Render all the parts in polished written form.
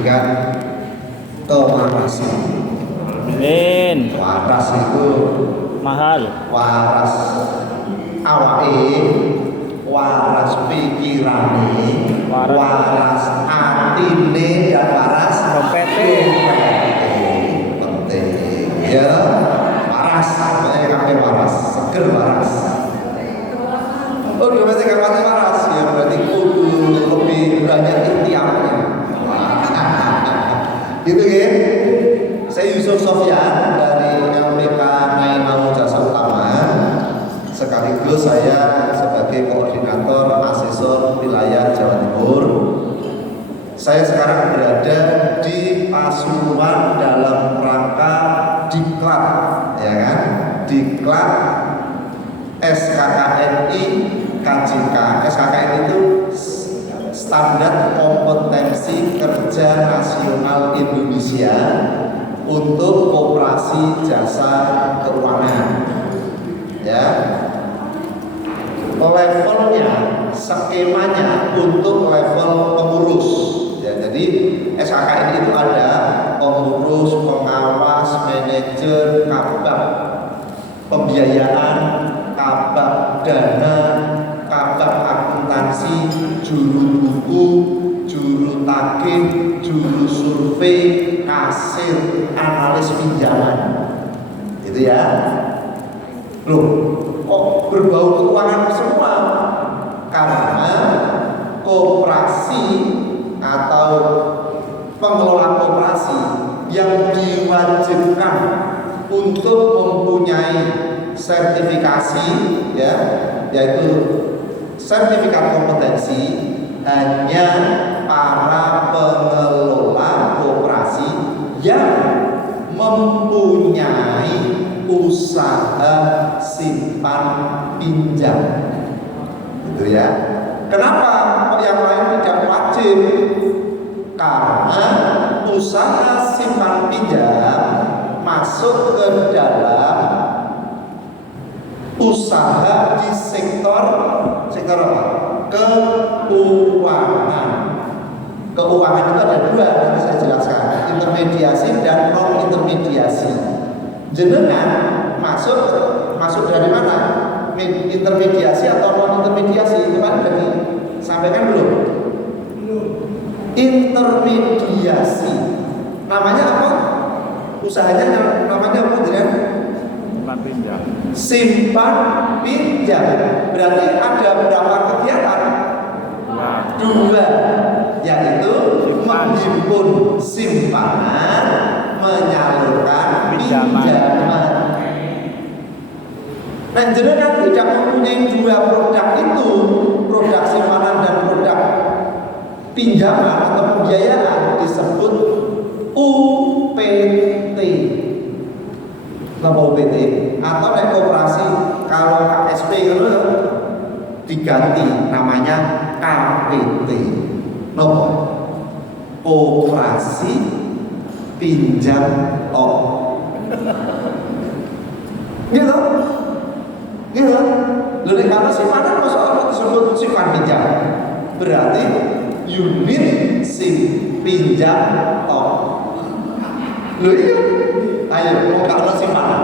Kan kewarasan. Amin. Waras itu Mahal. waras awake, waras pikirane, waras atine, dan waras Dompete. penting. Ya, waras, pokoknya kabeh waras, seger waras. Oh, dompetnya gak pati waras, ya berarti kudu lebih banyak ikhtiarnya. Gitu ya. Saya Yusuf Sofyan dari LPK Nainau Jasa Utama. Sekaligus saya sebagai koordinator asesor wilayah Jawa Timur. Saya sekarang berada di Pasuruan dalam rangka diklat, ya kan? Diklat SKKNI KJK. SKKNI itu Standar Kompetensi Kerja Nasional Indonesia untuk Koperasi Jasa Keuangan. Ya, levelnya, skemanya untuk level pengurus. Ya, jadi SKKNI itu ada pengurus, pengawas, manajer, kabak pembiayaan, kabak dana, kabak akuntansi, juru buku, juru tagih, juru survei, kasir, analis pinjaman. Gitu ya. Loh, kok berbau keuangan semua? Karena koperasi atau pengelola koperasi yang diwajibkan untuk mempunyai sertifikasi, ya, yaitu sertifikat kompetensi, hanya para pengelola koperasi yang mempunyai usaha simpan pinjam. Gitu ya. Kenapa kok yang lain tidak wajib? Karena usaha simpan pinjam masuk ke dalam usaha di sektor apa? Keuangan. Keuangan itu ada dua, nanti saya jelaskan, intermediasi dan non intermediasi. Jenengan masuk dari mana? Intermediasi atau non intermediasi? Itu kan sudah disampaikan belum? Intermediasi. Namanya apa? Usahanya namanya apa? Simpan pinjam. Simpan pinjam. Berarti ada berapa kegiatan? Dua, yaitu menghimpun simpanan, menyalurkan pinjaman. Nah, jenengan tidak mempunyai dua produk itu, produk simpanan dan produk pinjaman atau pembiayaan, disebut UPT. Nama UPT atau naik koperasi. Kalau KSP itu diganti namanya KPT. Nopo? Koperasi pinjam tok. Gitu? Gitu? Lalu kalau simpanan masuk apa disebut simpan pinjam? Berarti unit sim pinjam tok. Loh iya? Ayo, mau kalau simpanan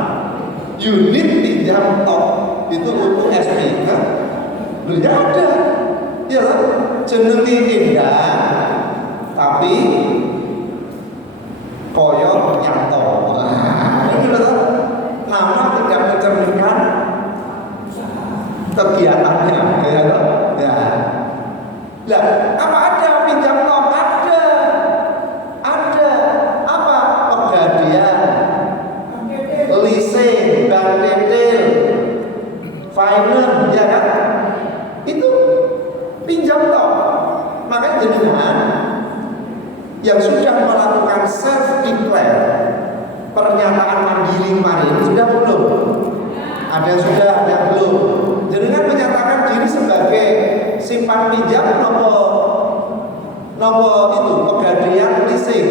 unit pinjam tok itu untuk SPK. Loh ya ada. Ya, jenenge indah tapi koyo nyato. Ini betul. Nama tidak mencerminkan kegiatannya, ya toh? Ya. Lah, apa ada pinjam tok? Ada. Ada. Apa? Pegadaian, leasing, bank detail, finance, ya kan? Itu pinjam tok. Makanya jenengan yang sudah melakukan self declare pernyataan mandiri kemarin sudah belum? Ada yang sudah, ada yang belum. Jenengan menyatakan diri sebagai simpan pinjam nopo itu pegadaian leasing.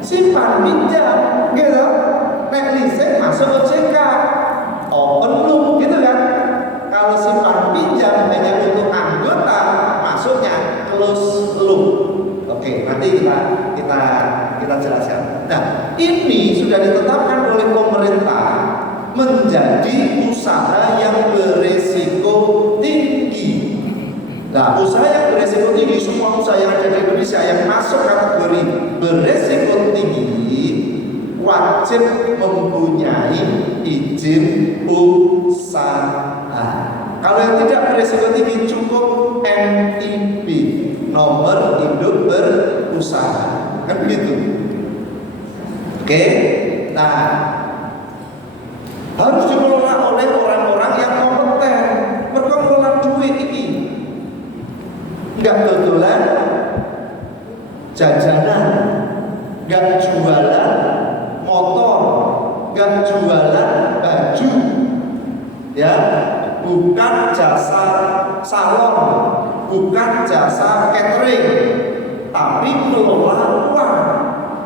Simpan pinjam, gitu. Nek leasing masuk OJK, open loop, gitu kan? Kalau simpan pinjam hanya untuk anggota, masuknya close loop. Oke, nanti kita kita jelaskan. Nah, ini sudah ditetapkan oleh pemerintah menjadi usaha yang beresiko tinggi. Nah, usaha yang beresiko tinggi, semua usaha yang ada di Indonesia yang masuk kategori beresiko tinggi wajib mempunyai izin usaha. Kalau yang tidak beresiko tinggi cukup NIB, nomor induk berusaha, kan begitu? Oke, nah harus dikelola oleh orang-orang yang kompeten, berkelola duit ini. Enggak dodolan jajanan, enggak jualan motor, enggak jualan baju, ya, bukan jasa salon, bukan jasa catering, tapi mengelola uang.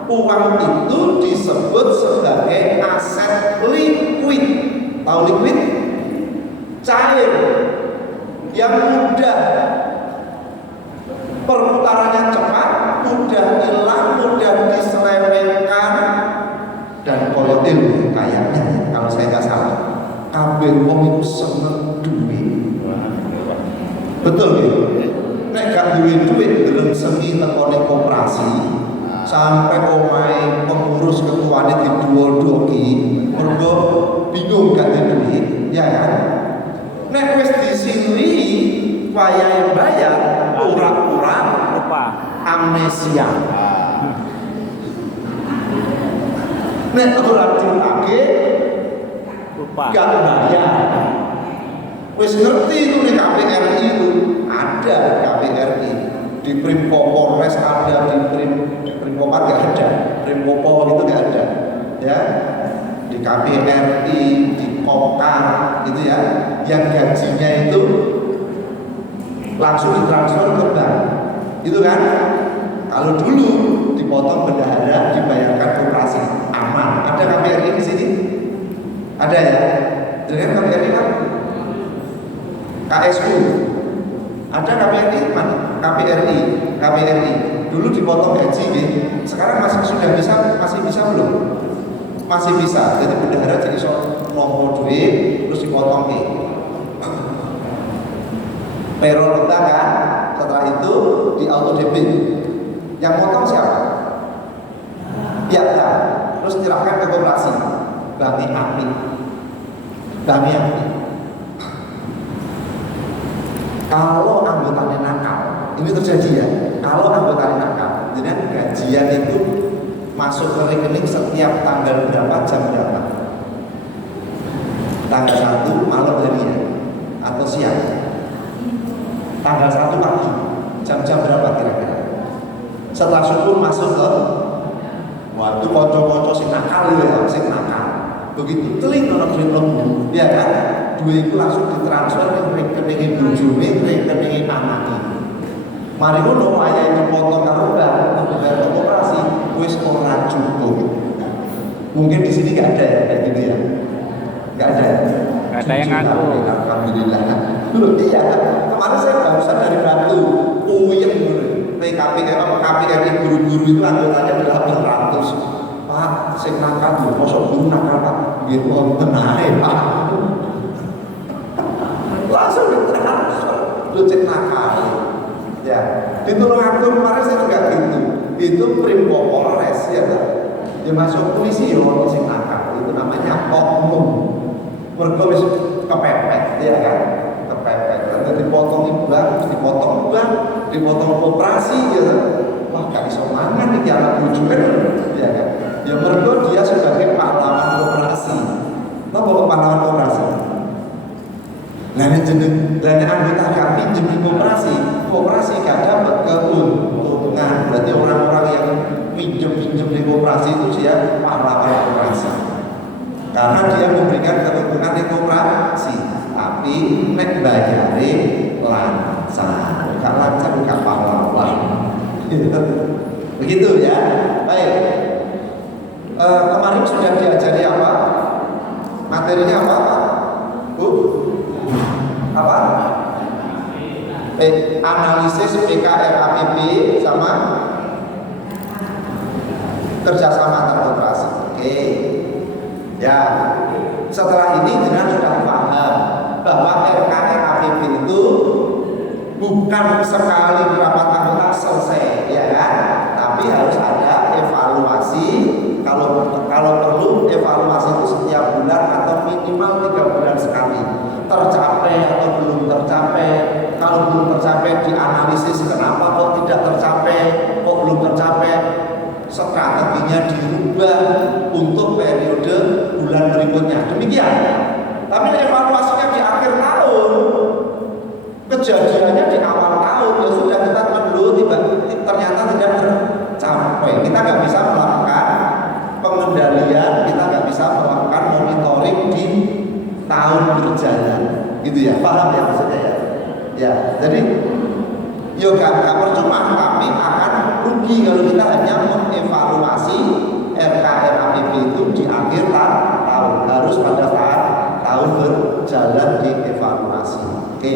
Uang itu disebut sebagai aset liquid. Tahu liquid? Cair, yang mudah perputarannya cepat, mudah hilang, mudah diselewengkan, dan koyotil kayaknya kalau saya nggak salah kabeh wong itu seneng duit. Betul gitu. Nek gak duit belum semi tekone koperasi sampai omahe pengurus ketuane diduodoki mergo bingung gak duit, ya kan? Nek wis disilui wayahe bayar ora-ora lupa amnesia. Nek ora ditagih lupa gak bayar. Wis ngerti itu di KPRI itu ada KPRI, di Polres ada, di Primpopar gak ada, Primpopo itu gak ada, ya. Di KPRI, di Kopkar gitu ya, yang gajinya itu langsung ditransfer ke bank, itu kan? Kalau dulu dipotong bendahara, dibayarkan koperasi, aman. Ada KPRI di sini? Ada ya? Dengan KPRI kan? KSU. Ada KPRI mana? KPRI. Dulu dipotong gaji, deh. Sekarang masih bisa belum? Masih bisa. Jadi bendahara jadi nomor duit, terus dipotong nih. Payroll kita kan, setelah itu di auto debit. Yang potong siapa? Pihak kita. Terus diserahkan ke koperasi. Bank Api. Kalau anggotanya nakal, ini terjadi ya. Kalau anggotanya nakal, jadi gajian itu masuk ke rekening setiap tanggal berapa, jam berapa? Tanggal 1 malam harinya atau siang? Tanggal 1 pagi, jam-jam berapa kira-kira? Setelah subuh masuk ke waktu kocok-kocok sing nakal ya, sing nakal. Begitu teling ono duit lembu, ya kan? Duit itu langsung ditransfer ke rekening bojone, rekening anake. Mari ngono ayahe dipotong karo bank, bayar koperasi, wis ora cukup. Mungkin di sini nggak ada ya kayak gitu ya? Nggak ada. Nggak ada yang ngaku. Alhamdulillah. Loh iya, kemarin saya barusan dari Batu, uyeng KPRI guru-guru itu anggotanya 800. Pak, sing nakal lho, mosok guru nakal Pak. Nggih wonten ae Pak. Langsung ditransfer, lu cek nakal. Ya, di Tulungagung kemarin saya nggak gitu. Itu Polres ya kan. Dia masuk polisi ya orang sing nakal. Itu namanya oknum. Mergo wis kepepet, ya kan? Kepepet. Nanti dipotong bank, dipotong koperasi ya kan. Wah, gak iso mangan iki anak bojoe ya kan. Ya mergo dia sebagai pahlawan koperasi. Napa pahlawan koperasi? Dan anggota gak pinjem di koperasi gak dapat keuntungan. Berarti orang-orang yang pinjem di koperasi itu dia pahlawan koperasi. Karena dia memberikan keuntungan di koperasi, tapi nek bayare lancar. Gak lancar gak pahlawan. Begitu ya. Baik. Kemarin sudah diajari apa? Materinya apa Pak? Bu? Apa? Analisis PKRAPB sama kerjasama antar koperasi. Oke. Ya. Setelah ini jenengan sudah paham bahwa RKRAPP itu bukan sekali rapat anggota selesai, ya kan? Tapi harus ada evaluasi. Kalau perlu evaluasi itu setiap bulan atau minimal 3 bulan sekali. Tercapai atau belum tercapai. Kalau belum tercapai dianalisis kenapa kok tidak tercapai, kok belum tercapai. Strateginya dirubah untuk periode bulan berikutnya. Demikian. Tapi evaluasinya di akhir tahun, kejadiannya di awal tahun, ya sudah kita dulu ternyata tidak tercapai. Kita nggak bisa melakukan pengendalian, kita nggak bisa melakukan monitoring di tahun berjalan, gitu ya. Paham ya maksudnya ya? Ya, jadi nggak percuma, kami akan rugi kalau kita hanya mengevaluasi RKRAPP itu di akhir tahun. Harus pada saat tahun berjalan dievaluasi. Oke.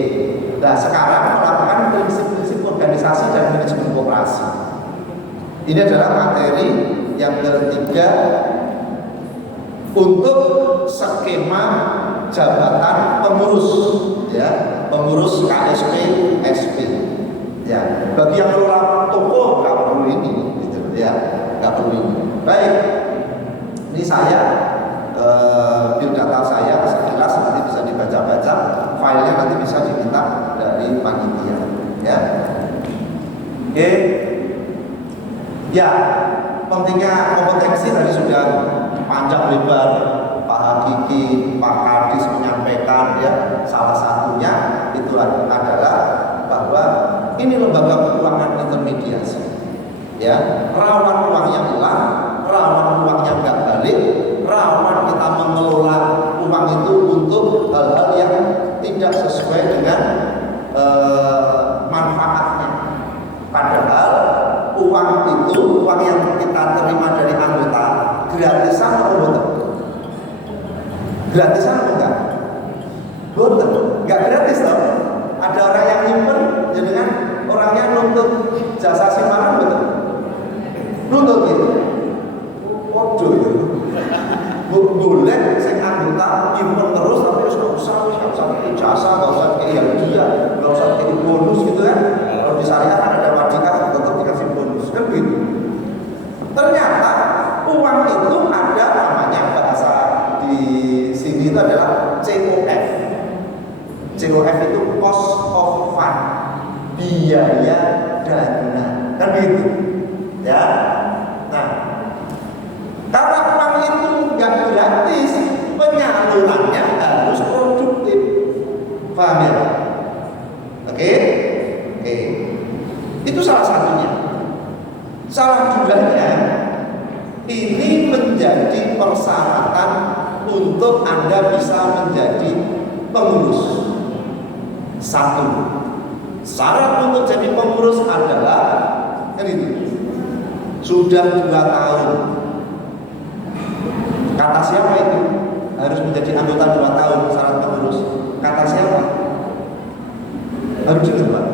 Nah, sekarang melakukan prinsip-prinsip organisasi dan manajemen koperasi. Ini adalah materi yang ketiga untuk skema jabatan pengurus, ya, pengurus KSP, SP. Ya, bagi yang kelola toko nggak perlu ini, gitu, ya, nggak perlu ini. Baik, ini saya biodata saya sekilas nanti bisa dibaca-baca, filenya nanti bisa diminta dari panitia, ya. Oke, ya, pentingnya kompetensi tadi sudah panjang lebar Pak Hakiki, Pak Kadis menyampaikan, ya. Salah satunya itu adalah bahwa ini lembaga keuangan intermediasi, ya, rawan uangnya hilang, rawan uangnya nggak balik, rawan kita mengelola uang itu untuk hal-hal yang tidak sesuai dengan manfaatnya. Padahal uang itu, uang yang kita terima dari anggota, gratisan atau betul? Gratisan atau enggak? Betul, enggak gratis loh. Ada orang yang nyimpen, dengan orangnya nuntut jasa simpanan, betul? Nuntut gitu. Waduh ya. Boleh saya anggota nyimpen terus, tapi harus nggak usah ijazah, nggak usah kayak dia, nggak usah kayak bonus gitu kan? Kalau di syariah kan ada wajibah, tetap dikasih bonus kan gitu. Ternyata uang itu ada namanya bahasa di sini itu adalah COF. COF itu cost of fund, biaya dana, kan gitu, ya. Nah, karena uang itu nggak gratis, penyalurannya harus produktif, paham ya? Oke, itu salah satunya. Salah duanya, ini menjadi persyaratan untuk Anda bisa menjadi pengurus. Satu, syarat untuk jadi pengurus adalah ini, sudah 2 tahun. Kata siapa itu? Harus menjadi anggota 2 tahun syarat pengurus. Kata siapa? Harus dengar, Pak.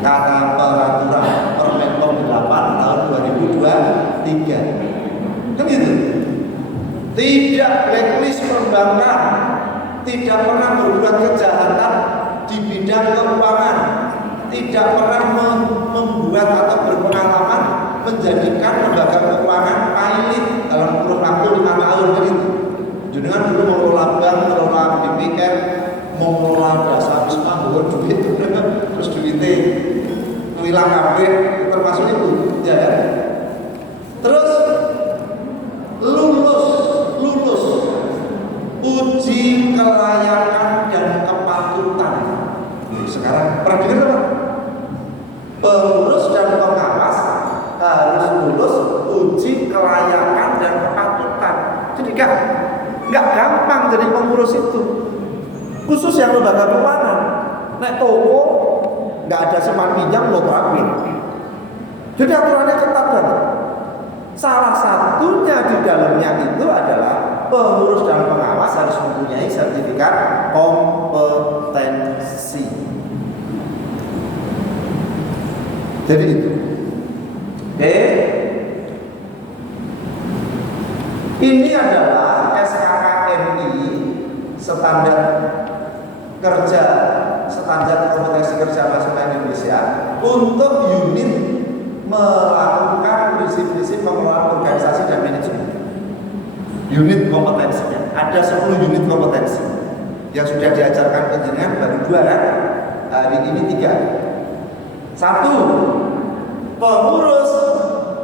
Kata peraturan Permenkom 8 tahun 2023. Kan gitu. Tidak blacklist perbankan, tidak pernah berbuat kejahatan di bidang keuangan, tidak pernah membuat atau berpengalaman menjadikan lembaga keuangan pilot dalam kurun waktu 5 tahun begitu. Dengan dulu mengelola bank, mengelola BPK, mengelola dasar wisma, buat duit, terus duitnya hilang kabeh, termasuk itu, ya kan? Terus lulus uji kelayakan dan kepatutan. Sekarang pernah dengar apa? Pengurus dan pengawas harus lulus uji kelayakan dan kepatutan. Jadi nggak gampang jadi pengurus itu. Khusus yang lembaga keuangan. Naik toko nggak ada simpan pinjam lo terapi. Jadi aturannya ketat banget. Salah satunya di dalamnya itu adalah pengurus dan pengawas harus mempunyai sertifikat kompetensi. Jadi itu. Ini adalah SKKMI, standar kerja, standar kompetensi kerja nasional Indonesia, untuk unit melakukan prinsip-prinsip pengelolaan organisasi dan manajemen. Unit kompetensinya ada 10 unit kompetensi yang sudah diajarkan ke jenengan, baru 2 kan? Hari ini 3. 1, pengurus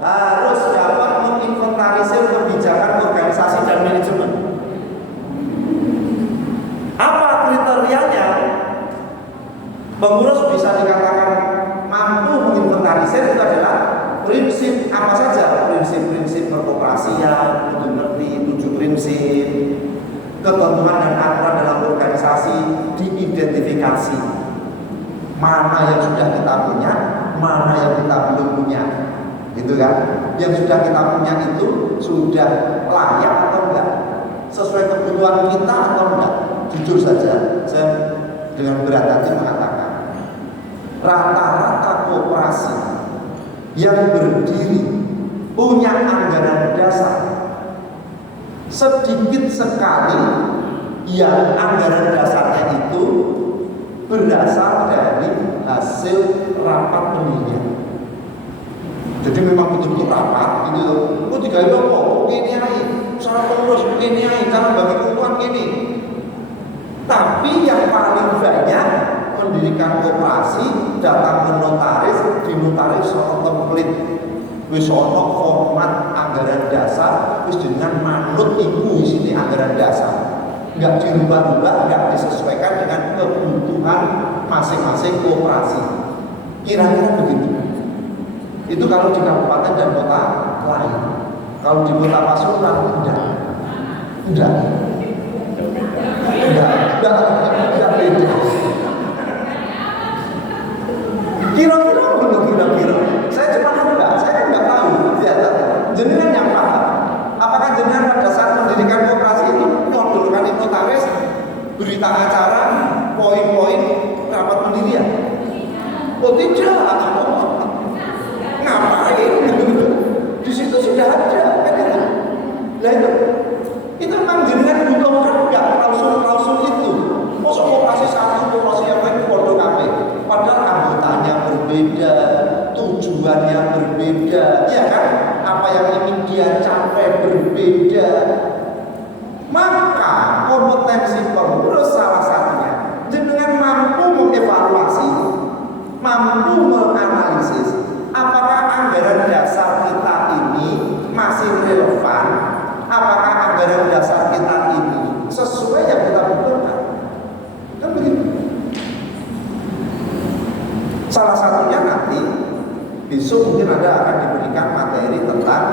harus dapat menginventarisir kebijakan organisasi dan manajemen. Apa kriterianya? Pengurus bisa dikatakan mampu menginventarisir itu adalah prinsip apa saja, prinsip-prinsip berkoperasian, untuk ngerti 7 prinsip, ketentuan dan aturan dalam organisasi diidentifikasi, mana yang sudah kita punya, mana yang kita belum punya, gitu kan? Yang sudah kita punya itu sudah layak atau enggak, sesuai kebutuhan kita atau enggak. Jujur saja, saya dengan berat hati mengatakan, rata-rata koperasi yang berdiri punya anggaran dasar sedikit sekali yang anggaran dasarnya itu berasal dari hasil rapat pendirian. Jadi memang betul-betul rapat gitu loh. Oh, digawe apa? Ini ae, cara pengurus ini ae, cara bagi keuntungan ini. Tapi yang paling banyak mendirikan koperasi, datang ke notaris, di notaris soal template, wis ono format anggaran dasar, wis dengan manut iku isine anggaran dasar. Enggak dirubah-rubah, enggak disesuaikan dengan kebutuhan masing-masing koperasi. Kira-kira begitu. Itu kalau di kabupaten dan kota lain. Kalau di kota Pasuruan enggak. Enggak beda. Kira-kira. Saya cuma saya enggak tahu. Ya, jenengan yang paham. Apakah jenengan pada saat mendirikan koperasi itu nyodorkan notaris berita acara, poin-poin rapat pendirian? Oh tidak. Ngapain? Di situ sudah ada, kan itu. Nah itu memang jenengan butuhkan enggak klausul-klausul itu. Masuk koperasi satu, koperasi yang lain podo kabeh. Padahal anggotanya berbeda, tujuannya berbeda, ya kan? Apa yang ingin dia capai berbeda. Maka kompetensi pengurus salah satunya jenengan mampu mengevaluasi, mampu menganalisis apakah anggaran dasar kita ini masih relevan, apakah anggaran dasar kita ini sesuai yang kita butuhkan. Kan begitu. Salah satunya nanti besok mungkin akan diberikan materi tentang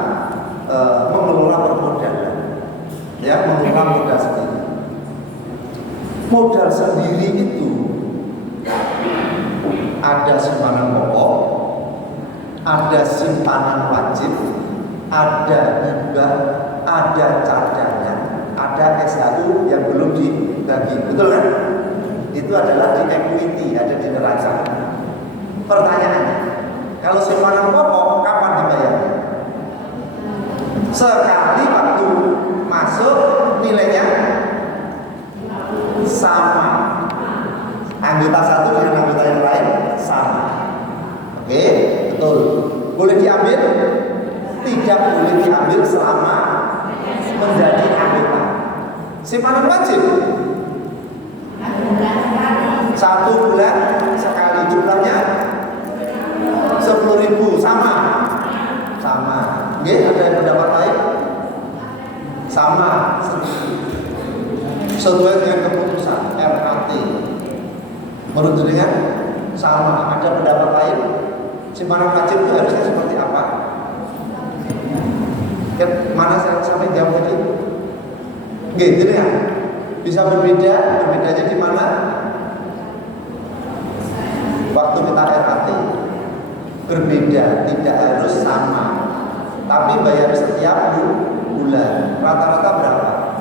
mengelola permodalan, ya, mengelola modal sendiri. Modal sendiri itu ada simpanan pokok, ada simpanan wajib, ada hibah, ada cadangan, ada S1 yang belum dibagi, betul kan? Itu adalah di equity, ada di neraca. Pertanyaannya, kalau simpanan pokok kapan dibayarnya? Sekali waktu masuk nilainya sama, anggota satu dengan anggota yang lain sama. Oke, betul. Boleh diambil? Tidak boleh diambil selama menjadi anggota. Simpanan wajib 1 bulan sekali, jumlahnya 10.000, sama. Oke, ada yang pendapat lain? Sama, sesuai dengan keputusan RAT. Menurut jenengan sama. Ada pendapat lain? Simpanan wajib itu harusnya seperti apa? Mana saya sampai jauh tadi? Gitu ya. Bisa berbeda, berbedanya di mana? Waktu kita RAT berbeda, tidak harus sama, tapi bayar setiap bulan. Rata-rata berapa?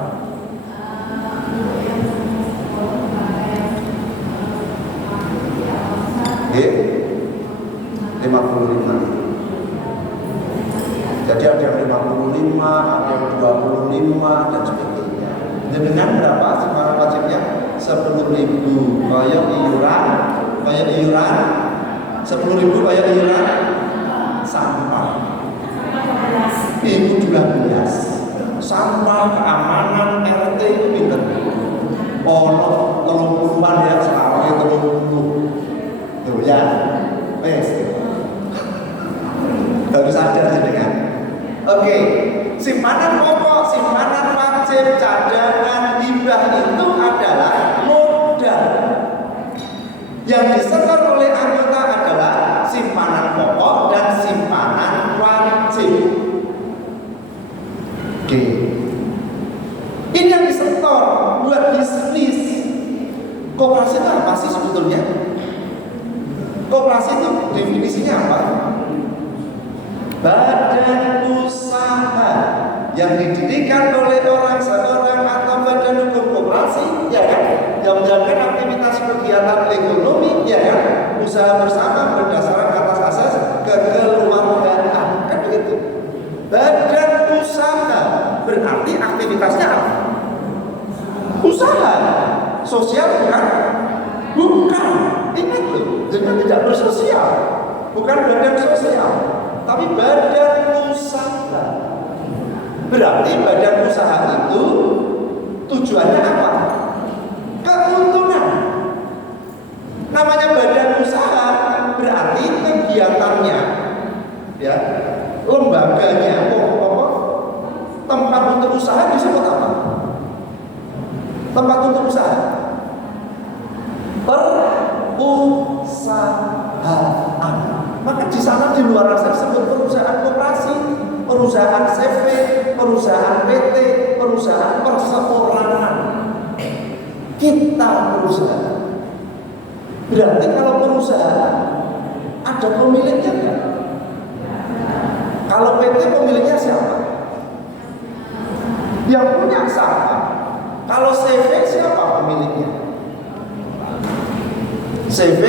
Oke, 55. Jadi ada yang 55, ada yang 25 dan sebagainya. Dengan berapa simpanan wajibnya? 10.000. Kayak iuran 10.000 kayak iuran sampah. Itu 12. Sampah keamanan RT itu pinter. Ono 30-an ya, sekali 30. Tuh ya. Wes. Harus sadar jenengan. Oke, simpanan pokok, simpanan wajib, cadangan, hibah itu adalah modal. Yang disetor oleh anggota adalah simpanan pokok dan simpanan wajib. Oke. Ini yang disetor buat bisnis. Koperasi itu apa sih sebetulnya? Koperasi itu definisinya apa? Badan usaha yang didirikan oleh seorang atau badan hukum koperasi, ya kan? Yang menjalankan aktivitas kegiatan ekonomi, ya kan? Usaha bersama berdasarkan atas asas kekeluargaan, kan begitu? Badan usaha berarti aktivitasnya apa? Usaha sosial bukan? Bukan. Ingat loh, jangan tidak bersosial. Bukan badan sosial, tapi badan usaha. Berarti badan usaha itu tujuannya apa? Keuntungan. Namanya badan usaha berarti kegiatannya, ya, lembaganya, tempat untuk usaha disebut apa? Tempat untuk usaha. Perusahaan. Maka di sana di luar sana disebut perusahaan koperasi, perusahaan CV, perusahaan PT, perusahaan perseorangan. Kita perusahaan. Berarti kalau perusahaan ada pemiliknya kan? Kalau PT pemiliknya siapa? Yang punya siapa? Kalau CV siapa pemiliknya? CV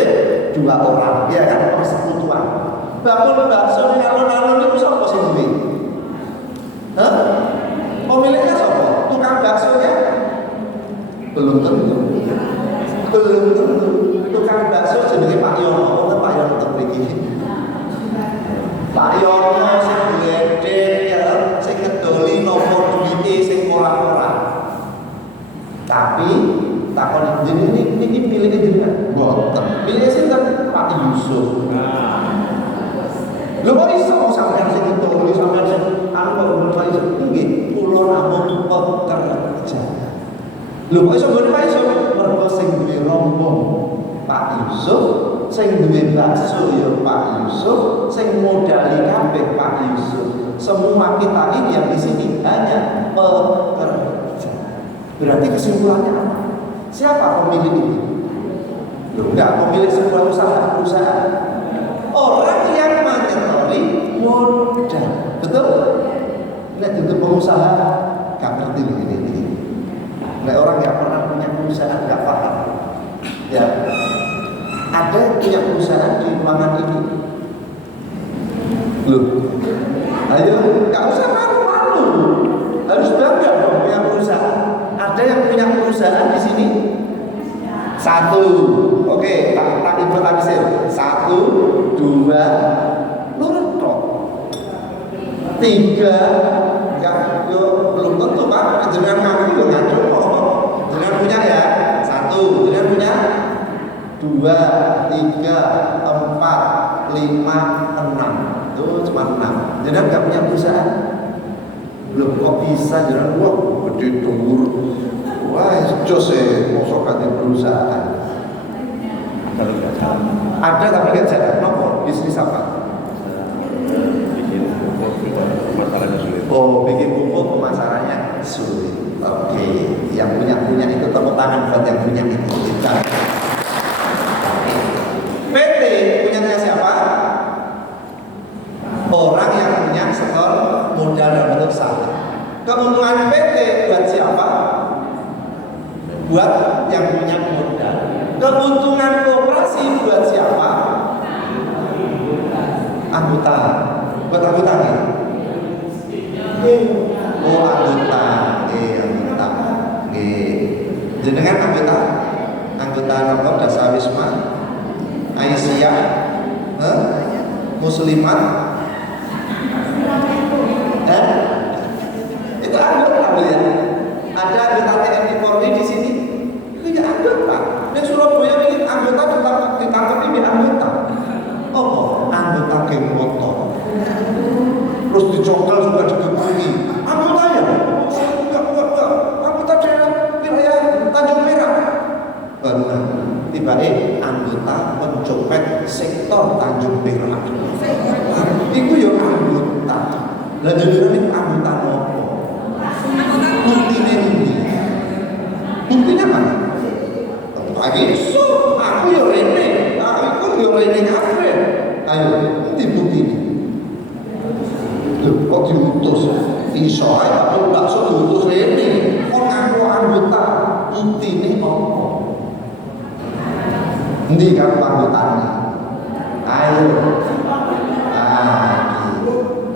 2 orang, ya kan, persekutuan. Bakul bakso ning alun-alun itu sapa sing duwe? Hah? Pemiliknya siapa? Tukang baksonya? Belum tentu. Tukang bakso jenenge Pak Yono, wonten Pak Yono teng mriki. Pak Yono sing gledek ya, sing ngedoli nopo duwite sing ora-ora. Tapi takon ini miliknya jenengan. Mboten. Miliknya sinten? Pak Yusuf. Lho kok iso sampeyan sing ngedoli sampeyan sing anu kok Pak Yusuf nggih kula namung pekerja. Lho kok iso mboten Pak Yusuf? Mergo sing duwe rombong Pak Yusuf, sing duwe bakso ya Pak Yusuf, sing modali kabeh Pak Yusuf. Semua kita ini yang di sini hanya pekerja. Berarti kesimpulannya apa? Siapa pemilik ini? Loh, enggak pemilik sebuah perusahaan. Orang yang menyetori modal. Betul? Nek itu pengusaha gak ngerti ini. Nek orang yang pernah punya perusahaan gak paham. Ya. Ada yang punya perusahaan di ruangan ini. Loh. Ayo, gak usah malu-malu. Harus bangga dong punya perusahaan. Ada yang punya perusahaan di sini? 1. Oke, tak hipotesisir. 1, 2, lurus toh. 3, enggak, yo belum tentu Pak. Jangan kami yo ngaco. Jangan punya ya. 1, jangan punya 2, 3, 4, 5, 6. Tuh cuma 6. Jangan enggak punya perusahaan. Belum kok bisa jangan wah gede dhuwur. Wah, jos mosok ganti perusahaan. Ada tapi nggak jalan. Nopo bisnis apa? Bikin pupuk, masalahnya sulit. Oh, bikin pupuk masalahnya sulit. Oke, yang punya itu tepuk tangan buat yang punya itu. Kita. PT punyanya siapa? Orang yang punya setor modal dan bentuk saham. Keuntungan PT buat siapa? Buat yang punya modal. Keuntungan koperasi buat siapa? Anggota. Buat anggotanya. Dasawisma, Aisyah, Muslimat, itu anggota ya. Ada anggota TNI Polri di sini, itu ya anggota. Di Surabaya ini anggota ditangkap ini anggota. Oh, anggota geng motor. Terus dicongkel sudah dikepungi. Anggota ya? Enggak. Anggota daerah wilayah Tanjung Merah. Benar. Tiba-tiba anggota pencopet sektor Tanjung Merah. Itu ya anggota. Lah jenengan itu anggota nopo? Buktinya ini. Buktinya mana? Lagi so, aku ya rene. Aku ya rene kabeh. Ayo, dibukti ini. Loh, kok diutus? Iso ae aku bakso diutus rene. Kok ngaku anggota? Buktine apa? Endi kan anggotane? Ayo.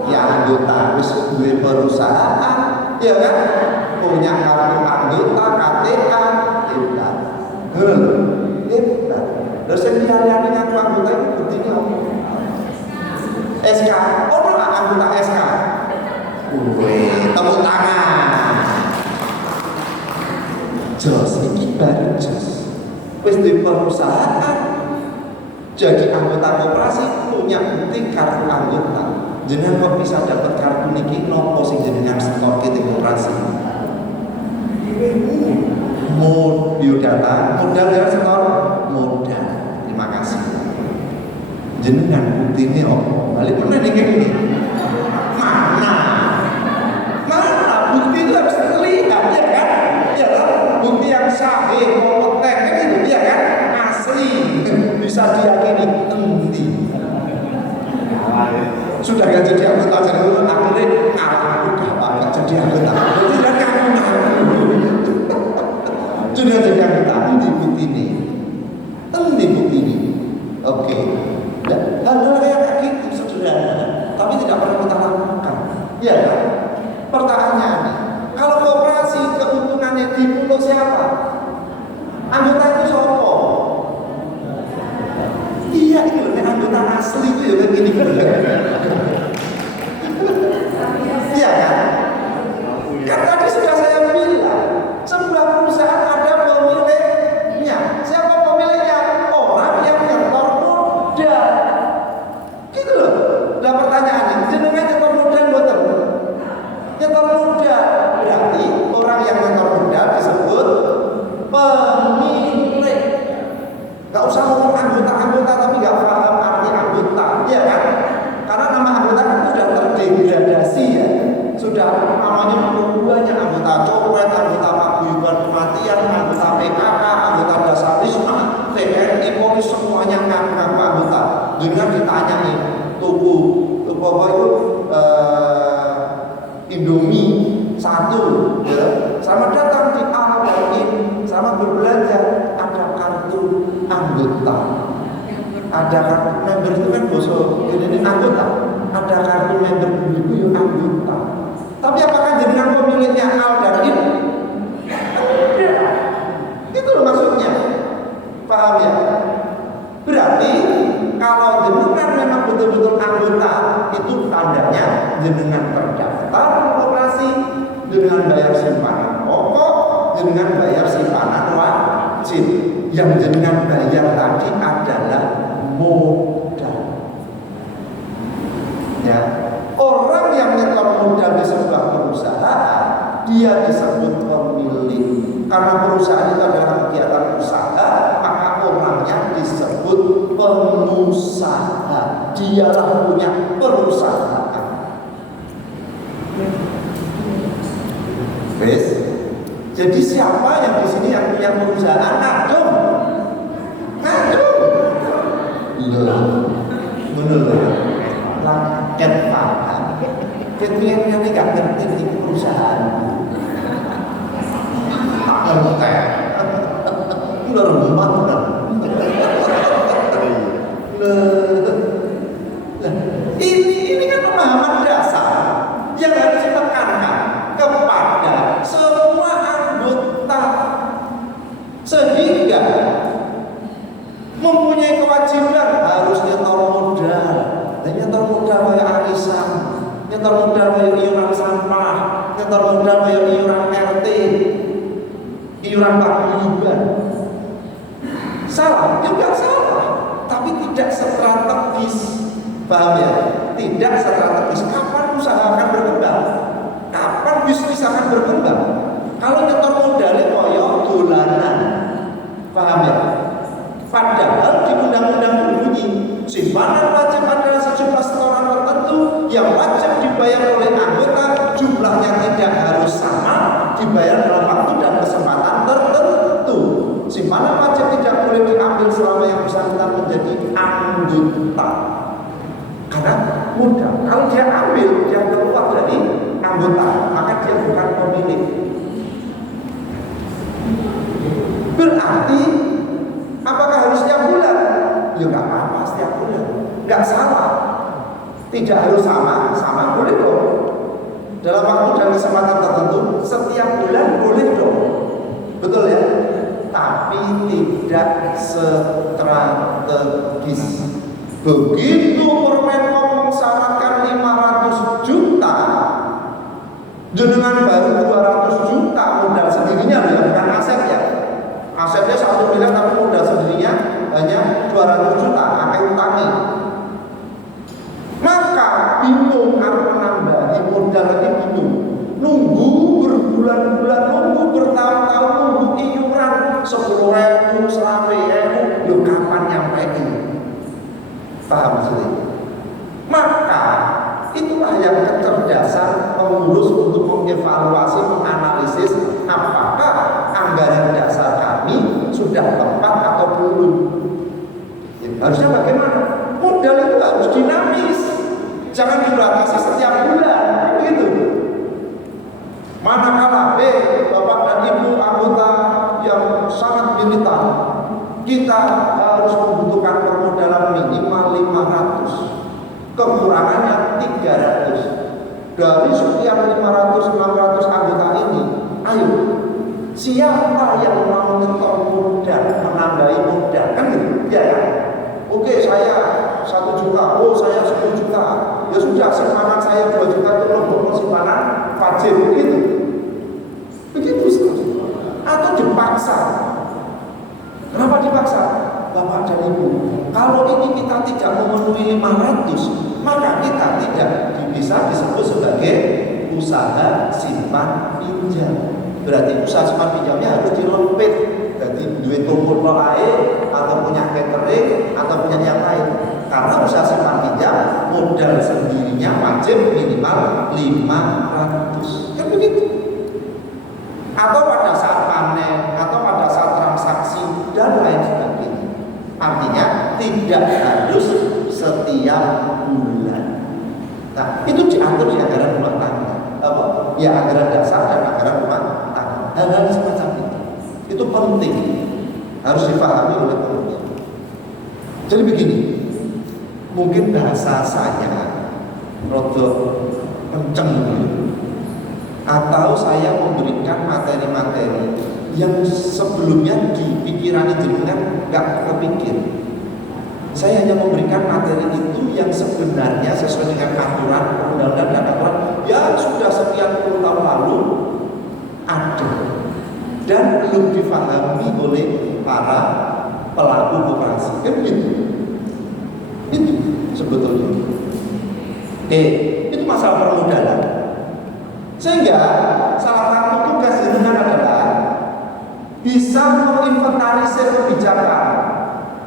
Ya anggota wis duwe perusahaan, ya kan? Punya kartu anggota, KTA, hebat. Hebat. Terus yang liyane ngaku anggota itu buktine apa? SK, ono anggota SK. Tepuk tangan. Jos, iki baru jos. Wis duwe perusahaan. Jadi anggota koperasi punya bukti kartu anggota. Jenengan kok bisa dapat kartu niki nopo sing jenengan setor ke koperasi? Biodata, modal ya setor modal. Terima kasih. Jenengan bukti ini opo? Balik mana nih ini? Mana bukti itu harus terlihat ya kan? Ya kan? Bukti yang sahih, kompeten kan itu ya kan? Asli, bisa diyakini. Endi? Sudah gak jadi anggota dulu, akhirnya udah banget jadi anggota. Itu kan kamu sudah jadi anggota. Endi bukti ini? Endi bukti ini? Oke. Hal-hal kayak gitu sederhana, tapi tidak pernah kita lakukan. Ya kan? Pertanyaannya, kalau koperasi keuntungannya di pulau siapa? Anggota itu siapa? Iya, ini loh, anggota asli itu ya begini. Iya kan? Kan tadi sudah saya bilang, sebuah perusahaan ada pemiliknya. Siapa pemiliknya? Orang yang nyetor modal. Gitu loh. Nah pertanyaannya, jenengan nyetor modal boten? Nyetor modal berarti orang yang nyetor modal disebut pemilik. Gak usah ngomong anggota-anggota tapi gak paham arti anggota, ya kan? Karena nama anggota kan sudah terdegradasi ya. Sudah namanya banyak anggota copet, anggota paguyuban kematian, anggota PKK, anggota Dasawisma, TNI, Polri, semuanya ngaku-ngaku anggota. Dengan ditanyai tuku apa itu Indomie 1 ya. Selamat datang di Al-Qaim, selamat berbelanja. Ada kartu anggota, ada kartu member itu kan bosok ini anggota, ada kartu member itu yang anggota. Tapi apakah jenengan pemiliknya Al dan In? Itu loh maksudnya, paham ya? Berarti kalau jenengan memang betul-betul anggota, itu tandanya jenengan terdaftar koperasi, jenengan bayar simpanan pokok, jenengan bayar simpanan wajib. Yang jenengan bayar tadi adalah modal. Ya, orang yang nyetor modal di sebuah perusahaan, dia disebut pemilik. Karena perusahaan itu adalah kegiatan usaha, maka orangnya disebut pengusaha. Dialah punya perusahaan. Wes. Jadi siapa yang di sini yang punya perusahaan? Ngajum. Menurut rakyat paham. Kemudian ini gak ngerti di perusahaan. Tak ngerti. Udah rumah udah. Ini kan pemahaman dasar yang harus ditekankan kepada semua anggota, sehingga nyetor modal kayak iuran sampah, nyetor modal kayak iuran RT, iuran paguyuban. Salah? Juga salah, tapi tidak strategis. Paham ya? Tidak strategis. Kapan usaha akan berkembang? Kapan bisnis akan berkembang? Kalau nyetor modalnya koyo dolanan. Paham ya? Padahal di undang-undang berbunyi simpanan wajib adalah sejumlah setoran tertentu yang wajib dibayar oleh anggota, jumlahnya tidak harus sama, dibayar dalam waktu dan kesempatan tertentu. Simpanan wajib tidak boleh diambil selama yang bersangkutan menjadi anggota. Karena mudah, kalau dia ambil, dia keluar dari anggota, maka dia bukan pemilik. Berarti apakah harus setiap bulan? Ya nggak apa-apa setiap bulan, nggak salah. Tidak harus sama, sama boleh dong. Dalam waktu dan kesempatan tertentu, setiap bulan boleh dong. Betul ya? Tapi tidak strategis. Begitu Permenkom mensyaratkan 500 juta, jenengan baru 200 juta modal sendirinya loh, bukan aset ya. Asetnya 1 miliar tapi modal sendirinya hanya 200 juta, pakai utangnya. Maka bingung harus menambahi modal lagi bingung. Nunggu berbulan-bulan, nunggu bertahun-tahun, nunggu iuran 10.000, 100.000, loh kapan nyampe ini? Paham maksudnya? Maka itulah yang kecerdasan pengurus untuk mengevaluasi, menganalisis apakah anggaran dasar kami sudah tepat atau belum. Ya, harusnya bagaimana? Modal itu harus dinamis, jangan dibatasi setiap bulan, begitu. Manakala Bapak dan Ibu anggota yang sangat militan, kita harus membutuhkan permodalan minimal 500, kekurangannya 300. Dari sekian 500-600 anggota ini, ayo, siapa yang mau nyetor modal, menambahi modal, kan gitu? Ya kan? Oke, saya 1 juta, oh saya 10 juta, ya sudah, simpanan saya 2 juta itu untuk simpanan wajib, begitu. Begitu, atau dipaksa. Kenapa dipaksa? Bapak dan Ibu, kalau ini kita tidak memenuhi 500, maka kita tidak bisa disebut sebagai usaha simpan pinjam. Berarti usaha simpan pinjamnya harus dilempit. Jadi duit kumpul air, atau punya catering, atau punya yang lain. Karena usaha simpan pinjam modal sendirinya wajib minimal 500. Kan begitu? Atau pada saat panen, atau pada saat transaksi dan lain sebagainya. Artinya tidak harus setiap bulan. Nah, itu diatur di anggaran rumah tangga. Apa? Ya anggaran dasar dan anggaran rumah tangga. Hal-hal semacam itu penting, harus dipahami oleh pengurus. Jadi begini, mungkin bahasa saya rodok kenceng gitu, atau saya memberikan materi-materi yang sebelumnya di pikiran jenengan nggak kepikir. Saya hanya memberikan materi itu yang sebenarnya sesuai dengan aturan perundang-undangan dan aturan yang sudah sekian puluh tahun lalu ada dan belum difahami oleh para pelaku koperasi. Kan begitu? Itu sebetulnya. Itu masalah permodalan. Sehingga salah satu tugas jenengan adalah bisa menginventarisir kebijakan,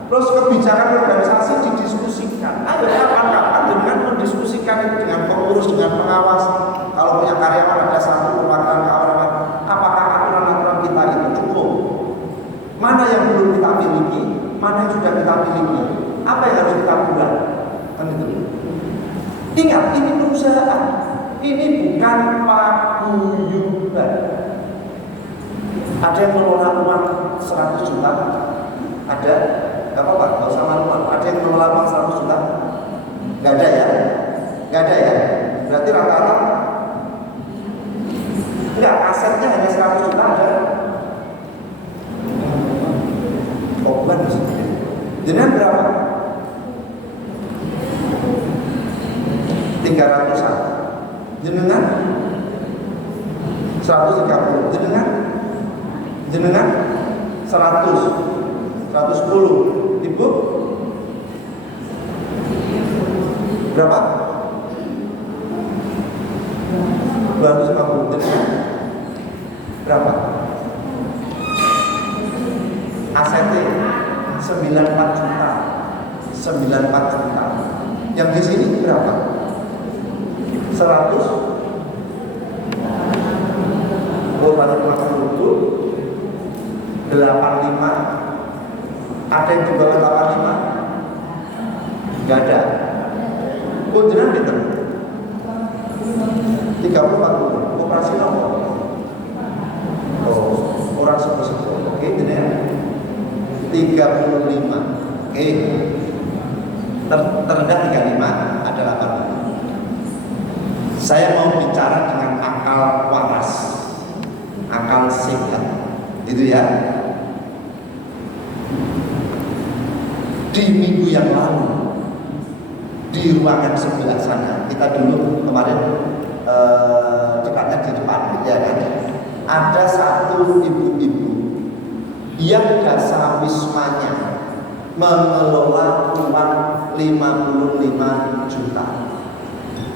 terus kebijakan organisasi didiskusikan. Ayo kapan-kapan dengan mendiskusikan itu dengan pengurus, dengan pengawas. Kalau punya karyawan ada satu perwakilan karyawan, apakah aturan-aturan kita itu cukup? Mana yang belum kita miliki? Mana yang sudah kita miliki? Apa yang harus kita buat? Kan itu. Ingat, ini perusahaan. Ini bukan paguyuban. Ada yang mengelola uang 100 juta? Ada? Gak apa-apa, gak usah malu-malu. Ada yang mengelola uang 100 juta? Gak ada ya? Gak ada ya? Berarti rata-rata enggak, asetnya hanya 100 juta ada. Oh bukan maksudnya. Dengan berapa? 300-an. Jenengan 130. Jenengan 110. Ibu berapa? 250. Jenengan berapa? ACT 94 juta. 94 juta. Yang di sini berapa? 100. Oh, baru 85. Ada yang di bawah 85? Gak ada. Oh, jenengan pinter. 30-40. Operasi nomor. Oh, orang sepuh-sepuh. Oke, jenengan 35. Oke. Terendah 35 ada 85. Saya mau bicara dengan akal waras, akal sehat, gitu ya. Di minggu yang lalu di ruangan sebelah sana, kita dulu kemarin dekatnya di depan, ya kan? Ada satu ibu-ibu yang dasawismanya mengelola uang 55 juta.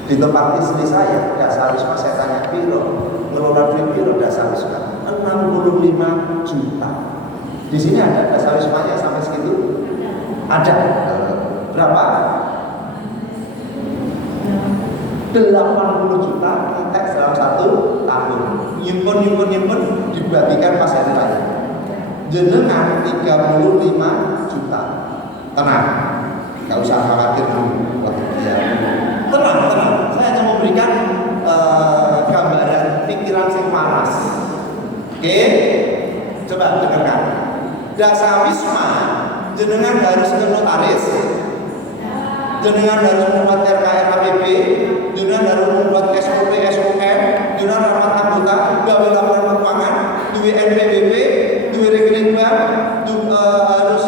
Di tempat istri saya, dasawisma, saya tanya piro, ngelola duit piro dasawisma? 65 juta. Di sini ada dasawismanya sampai segitu? Ada. Berapa? 80 juta kontek dalam 1 tahun. Nyimpen dibagikan pas hari raya. Jenengan 35 juta. Tenang, nggak usah khawatir dulu. Ya. Tenang. Saya hanya memberikan gambaran pikiran yang panas. Oke, coba dengarkan. Dasawisma, jenengan harus ke notaris. Jenengan harus membuat RKRAPP, jenengan harus membuat SOP, SOM, jenengan rapat anggota, gawe laporan keuangan, duwe NPWP, duwe rekening bank, harus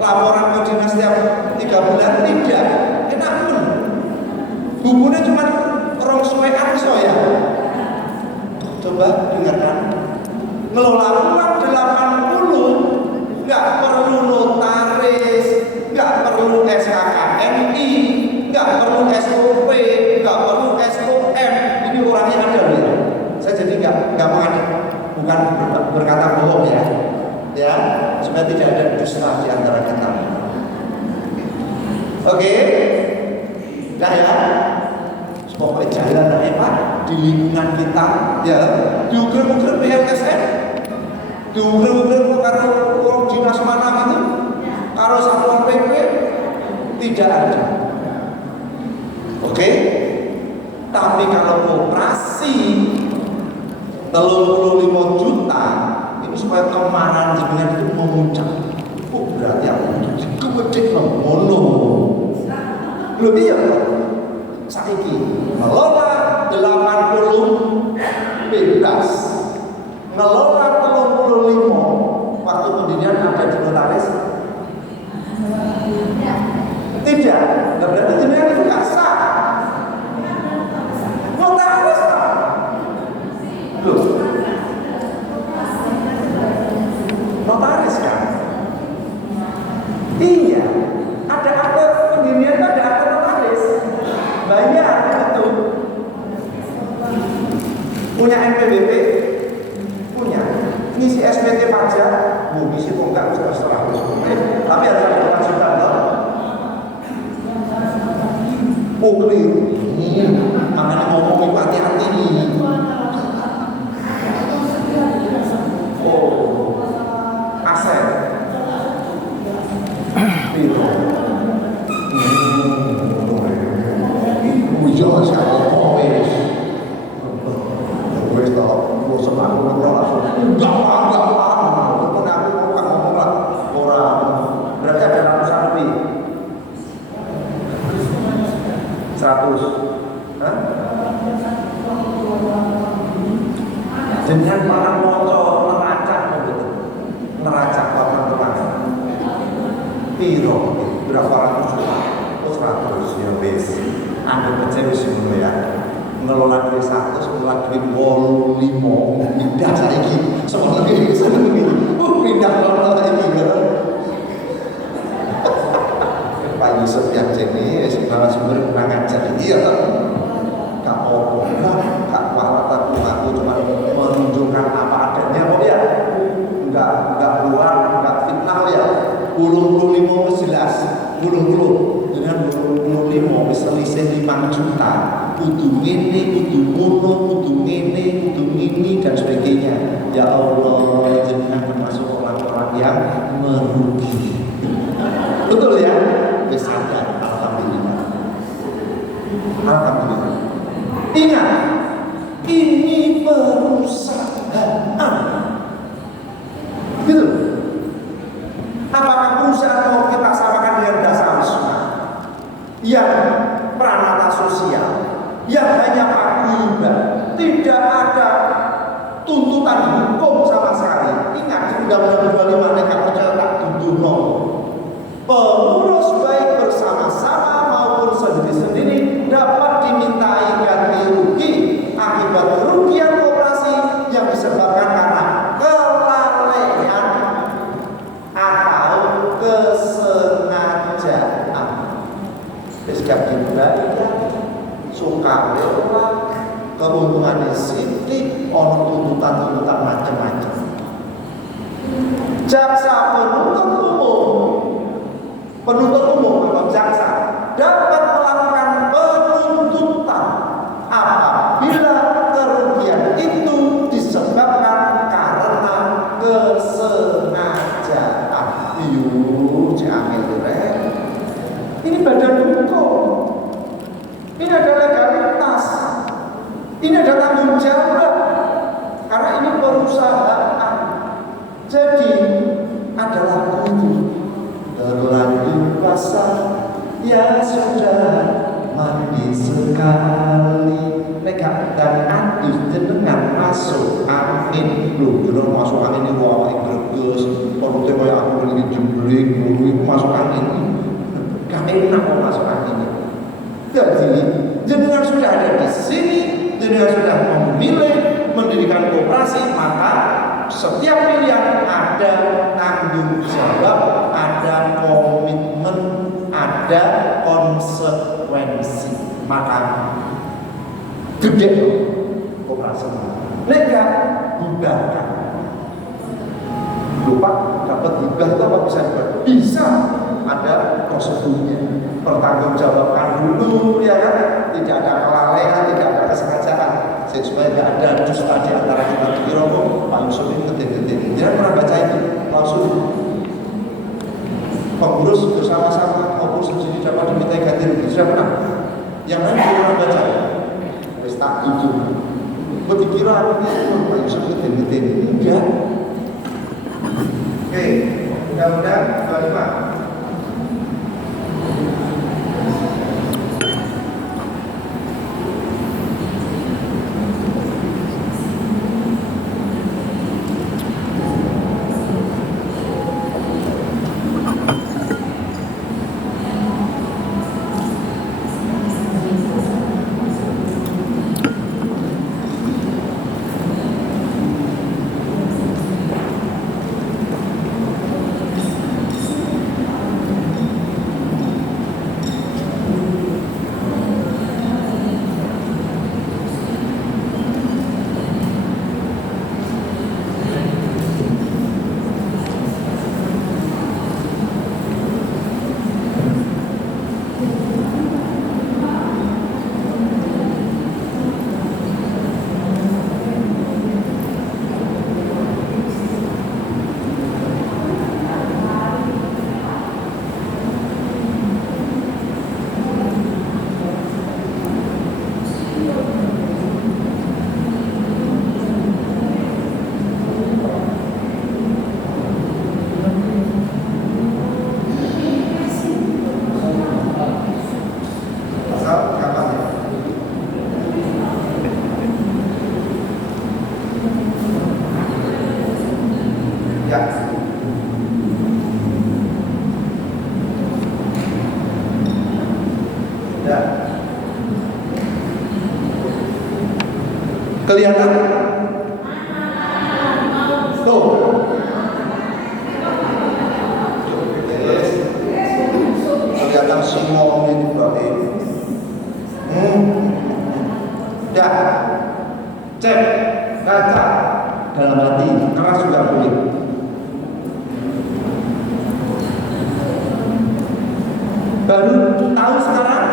laporan ke dinas setiap 3 bulan. Tidak, enak pun. Bukunya cuma orang suwean ya. Coba dengarkan. Ngelola uang 80, nggak perlu notaris, nggak perlu SKKNI, nggak perlu SOP, nggak perlu SOM. Ini orangnya ada loh ya. Saya jadi nggak mengadu, bukan berkata bohong ya, supaya tidak ada dusta di antara kita. Oke, dah ya. Pokoknya jalan Pak di lingkungan kita, ya. Diukur-ukur PLSN, diukur-ukur karo orang dinas mana gitu, karo satuan PP, tidak ada. Oke, tapi kalau operasi 35 juta, ini supaya kemarahan jenengan itu memuncak. Oh, berarti aku kewedek ngono. Lebih ya, saiki ngelola 80 bebas, ngelola 35 waktu pendirian ada di notaris? Tidak. Nah, berarti jenengan itu nggak sah. Notaris sah. Loh, notaris kan? Iya, ada akte pendirian, ada akte notaris. Banyak itu. Punya NPWP, punya. Ngisi SPT pajak, ngisi kok enggak bisa terserah. Tapi harus ada kewajiban loh. Oh, keliru. Makanya ngomong itu hati-hati nih. Oh, aset. Itu. Jangan sekali wes tau gue senang gue langsung enggak walaupun aku mau ngomong lah orang berarti ada ratusan lebih 100 dengan para motor neracak teman-teman piro berapa ratus juta 100 ya wes anggap aja wis ngono ya. ngelola duit 100, ngelola duit 5, pindah saiki. Semua lagi seneng iki. Pindah ngelola iki kan. Pak Yusuf yang jenis sumber kurang ajar iya kan? Gak apa-apa, gak kuat aku cuma menunjukkan apa adanya kok ya. Enggak keluar, enggak fitnah ya. 25 jelas, 20 dengan 25 wis selisih 5 juta. Kudu ngene, kudu ngono, kudu ngene dan sebagainya. Ya Allah, jenengan termasuk orang-orang yang merugi. Betul ya? Wis sadar, alhamdulillah. Alhamdulillah. Ingat, ini perusahaan. Gitu. Apakah perusahaan mau kita samakan dengan dasar sunnah yang pranata sosial, yang hanya paguyuban, tidak ada tuntutan hukum sama sekali? Ingat, di Undang-Undang 25 mereka percaya tak tuduh pengurus baik bersama-sama maupun sendiri-sendiri dapat dimintai ganti rugi akibat kerugian koperasi yang disebabkan karena kelalaian atau kesengajaan. Setiap dibayar, suka lewat, keuntungan sidik, tuntutan macam-macam. Jaksa penuntut umum atau jaksa dapat melakukan penuntutan apabila kerugian itu disebabkan karena kesengajaan. Ini badan hukum, ini ada legalitas, ini ada tanggung jawab karena ini perusahaan. Jadi ada lagu itu, terlanjur basah ya sudah mandi sekali. Mereka dan adus jenengan masuk angin. Loh, jenengan masuk angin ini wah greges. Perutnya kayak aku lagi jembling, dulu masuk angin. Gak enak mau masuk angin. Jadi jenengan sudah ada di sini, jenengan sudah memilih mendirikan koperasi, maka setiap pilihan ada tanggung jawab, ada komitmen, ada konsekuensi. Maka gede koperasi. Lega bubarkan. Lupa dapat hibah itu apa bisa hibah? Bisa. Ada prosedurnya. Pertanggungjawabkan dulu ya kan. Tidak ada kelalaian, tidak ada kesengajaan. Supaya tidak ada dusta di antara kita. Kira Pak Yusuf ini gede-gede. Jangan pernah baca itu langsung. Pengurus bersama-sama maupun sendiri dapat dimintai ganti rugi. Sudah pernah? Yang lain pernah baca. Wis tak jujur. Kok dikira aku ini Pak Yusuf gede-gede ini? Enggak. Oke, mudah-mudahan 25. Kelihatan? Tuh. Kelihatan semua ini berarti. Dah. Cek kaca dalam hati, keras juga boleh. Baru tahu sekarang,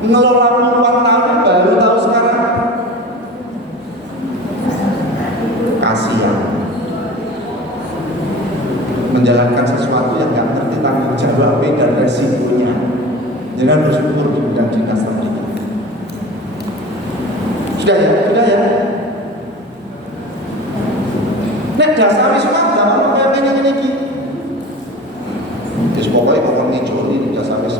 ngelola puluhan tahun baru tahu sekarang. Kasihan menjalankan sesuatu yang gak ngerti tanggung jawab dan resikonya. Jangan bersyukur di bidang dinas tadi. Sudah ya. Nek dasar wis kadang ono kaya ngene iki. Wis pokoke kok ngijol iki dasar wis.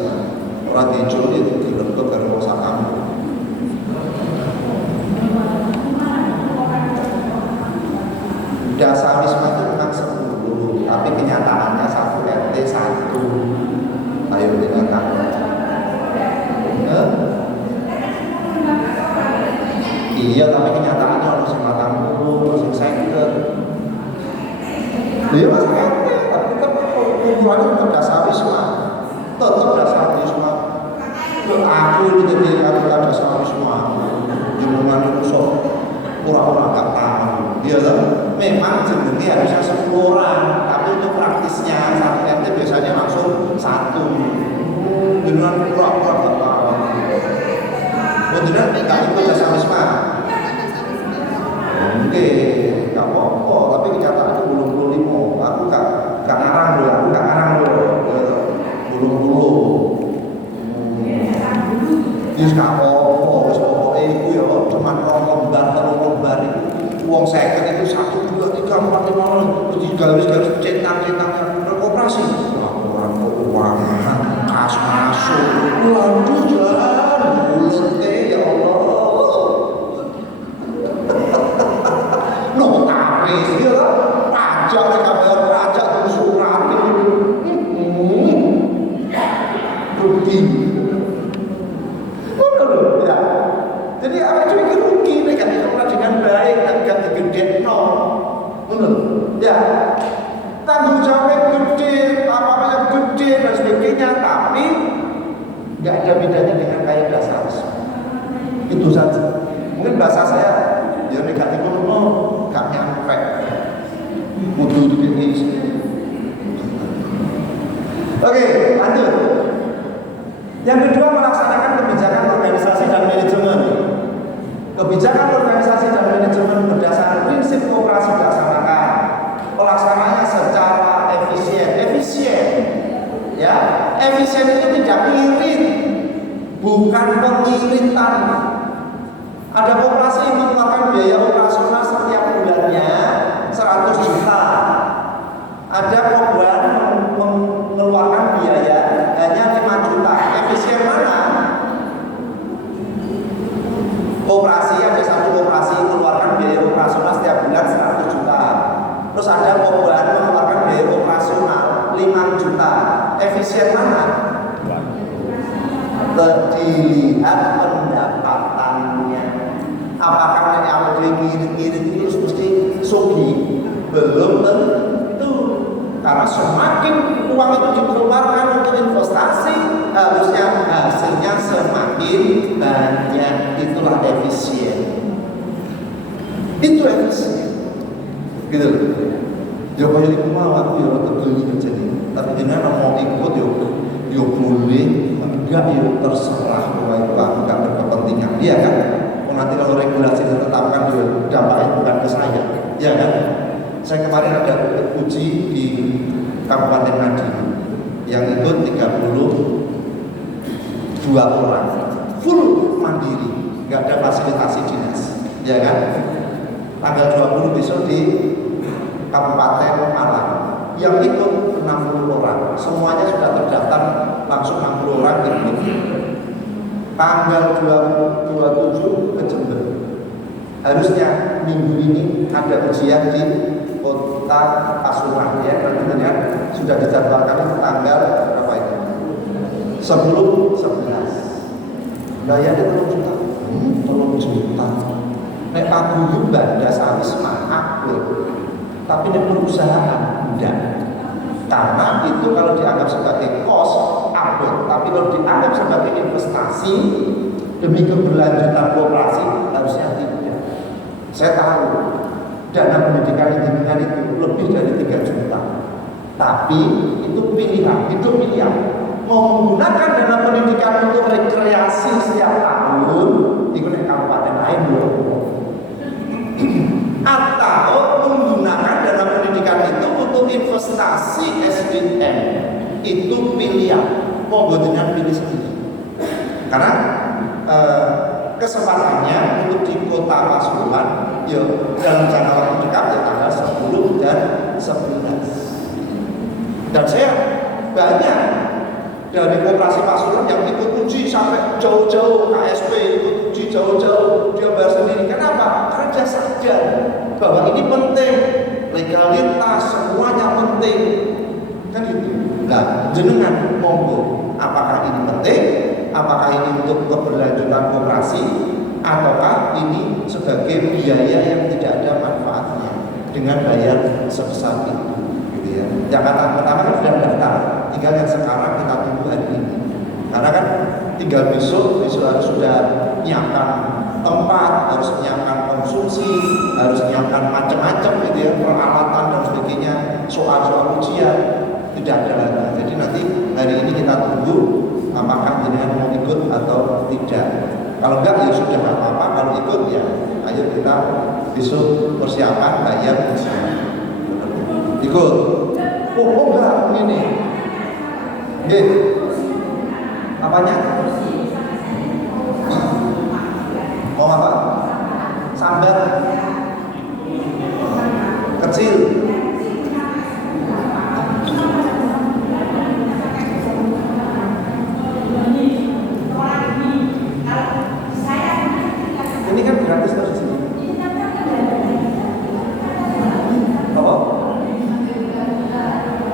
Ora dijol iki dilebet karo sak kampung. Dasar wis itu bukan 10, tapi kenyataannya 1 RT 1. Ayo dengarkan. Iya, tapi kenyataannya harus 40, harus 50. Iya mas RT, tapi tetap ukurannya tetap dasar wisma, tetap dasar wisma. Aku ini jadi kata dasar wisma, jumlahnya rusak, orang-orang gak tahu. Iya lah, memang jumlahnya harusnya 10 orang, tapi untuk praktisnya 1 RT biasanya langsung 1. Jumlahnya orang-orang gak tahu. Beneran gak ikut dasar wisma? Oke, gak apa-apa, tapi kenyataannya belum 25. Aku gak ngarang dulu, belum 10. Yes, gak apa-apa, wis pokoke iku ya cuman 2 lembar, 3 lembar iku. Wong 50 itu 1, 2, 3, 4, 5, terus garis-garis cetak-cetaknya koperasi. Laporan keuangan, kas masuk, waduh jalan, bulet deh ya Allah. Notaris ya, pajak bayar pajak terus surat rugi. Ya. Jadi apa itu rugi mereka dikelola dengan baik dan gak digede ya. Tanggung jawab gede, apa-apa yang gede dan sebagainya, tapi nggak ada bedanya dengan kayak dasar. Itu saja. Mungkin bahasa saya ya negatif gak nyampe. Kudu begini. Oke, lanjut. Yang kedua, melaksanakan kebijakan organisasi dan manajemen. Kebijakan organisasi dan manajemen berdasarkan prinsip kooperasi dilaksanakan. Pelaksananya secara efisien. Ya, efisien itu tidak irit, bukan pengiritan. Ada koperasi yang mengeluarkan biaya operasional setiap bulannya 100 juta. Ada koban mengeluarkan biaya hanya 5 juta. Efisien mana? Koperasi, ada satu koperasi mengeluarkan biaya operasional setiap bulan 100 juta. Terus ada koban mengeluarkan biaya operasional 5 juta. Efisien mana? Dilihat pendapatannya. Apakah yang awal ngirit-ngirit itu mesti sugi? Belum tentu. Karena semakin uang itu dikeluarkan untuk investasi, harusnya hasilnya semakin banyak. Itulah efisien. Itu efisien. Gitu loh. Ya kalau iku mau aku ya tegel iki jadi. Tapi jenengan mau ikut yo boleh, enggak yo terserah. Bahwa itu aku gak berkepentingan. Iya kan? Nanti kalau regulasi ditetapkan juga dampaknya bukan ke saya, ya kan? Saya kemarin ada uji di Kabupaten Nadi yang ikut 32 orang, full mandiri, nggak ada fasilitasi dinas, ya kan? Tanggal 20 besok di Kabupaten Malang, yang ikut 60 orang, semuanya sudah terdaftar langsung 60 orang ikut. Tanggal 27 ke Jember. Harusnya minggu ini ada ujian di Kota Pasuruan ya, tentunya sudah dijadwalkan tanggal berapa itu? 10, 11. Bayarnya 3 juta. 3 juta. Nek paguyuban bandasari semangat, tapi nek perusahaan enggak. Karena itu kalau dianggap sebagai cost upload, tapi kalau dianggap sebagai investasi demi keberlanjutan kooperasi harusnya tidak. Saya tahu dana pendidikan dengan itu lebih dari 3 juta, tapi itu pilihan, itu pilihan. Mau menggunakan dana pendidikan untuk rekreasi setiap tahun, itu di kabupaten lain loh. Atau menggunakan dana pendidikan itu untuk investasi SDM, itu pilihan. Mau dengan pilih sendiri. Karena kesempatannya untuk di kota Pasuruan, ya dalam jangka waktu dekat ya tanggal 10 dan 11. Dan saya banyak dari koperasi Pasuruan yang ikut uji sampai jauh-jauh, KSP ikut uji jauh-jauh, dia bayar sendiri. Kenapa? Karena dia sadar bahwa ini penting, legalitas semuanya penting, kan itu. Nah, jenengan monggo, apakah ini penting? Apakah ini untuk keberlanjutan koperasi, ataukah ini sebagai biaya yang tidak ada manfaatnya dengan bayar sebesar itu? Ya. Yang pertama kan sudah daftar, tinggal yang sekarang kita tunggu hari ini. Karena kan tinggal besok harus sudah nyiapkan tempat, harus nyiapkan konsumsi, harus nyiapkan macam-macam gitu ya, peralatan dan sebagainya, soal-soal ujian tidak ada lagi. Jadi nanti hari ini kita tunggu apakah jenengan mau ikut atau tidak. Kalau enggak ya sudah nggak apa-apa, kalau ikut ya ayo kita besok persiapan bayar ikut. Oh enggak ini. Apanya? Mau apa? Sambar kecil. Ini kan gratis terus di sini. Apa?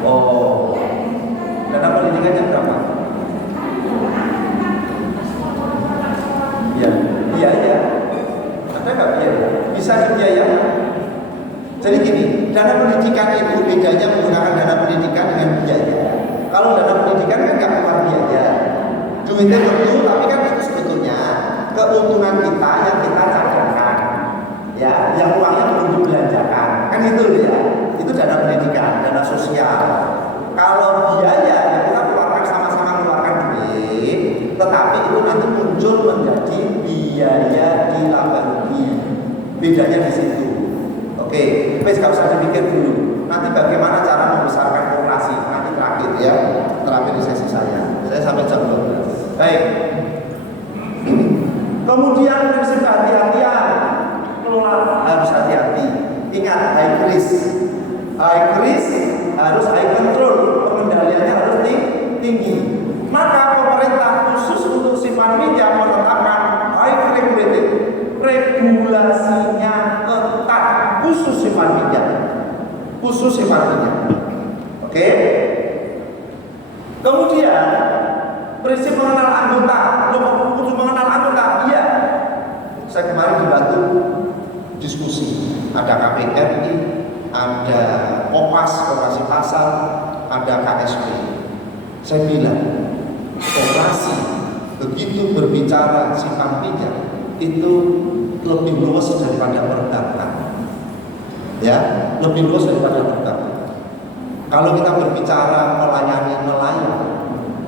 Oh, dana pendidikannya berapa? Ya, biaya. Ada nggak biaya? Bisa dibiayakan. Jadi gini, dana pendidikan itu bedanya menggunakan dana pendidikan dengan biaya. Kalau dana pendidikan kan nggak keluar biaya, duitnya tentu, tapi kan itu sebetulnya keuntungan kita yang kita cadangkan, ya, yang uangnya belum dibelanjakan, kan itu ya. Itu dana pendidikan, dana sosial. Kalau biaya yang kita keluarkan sama-sama mengeluarkan duit, tetapi itu nanti muncul menjadi biaya di laba rugi. Bedanya di situ. Oke, wes gak usah dipikir dulu. Nanti bagaimana cara membesarkan koperasi? Nanti terakhir ya, terakhir di sesi saya. Saya sampai jam 12. Baik. Kemudian prinsip hati-hatian, kelola harus hati-hati. Ingat high risk harus high control, pengendaliannya harus tinggi. Maka pemerintah khusus untuk simpan pinjam menetapkan high regulated, regulasinya ketat khusus simpan pinjam. Oke. Kemudian prinsip mengenal anggota, untuk mengenal anggota, iya. Saya kemarin dibantu diskusi, ada KPRI, ada Koperasi Pasar, ada KSP. Saya bilang, koperasi begitu berbicara simpan pinjam itu lebih luas daripada perbankan, ya, lebih luas daripada perbankan. Kalau kita berbicara melayani nelayan,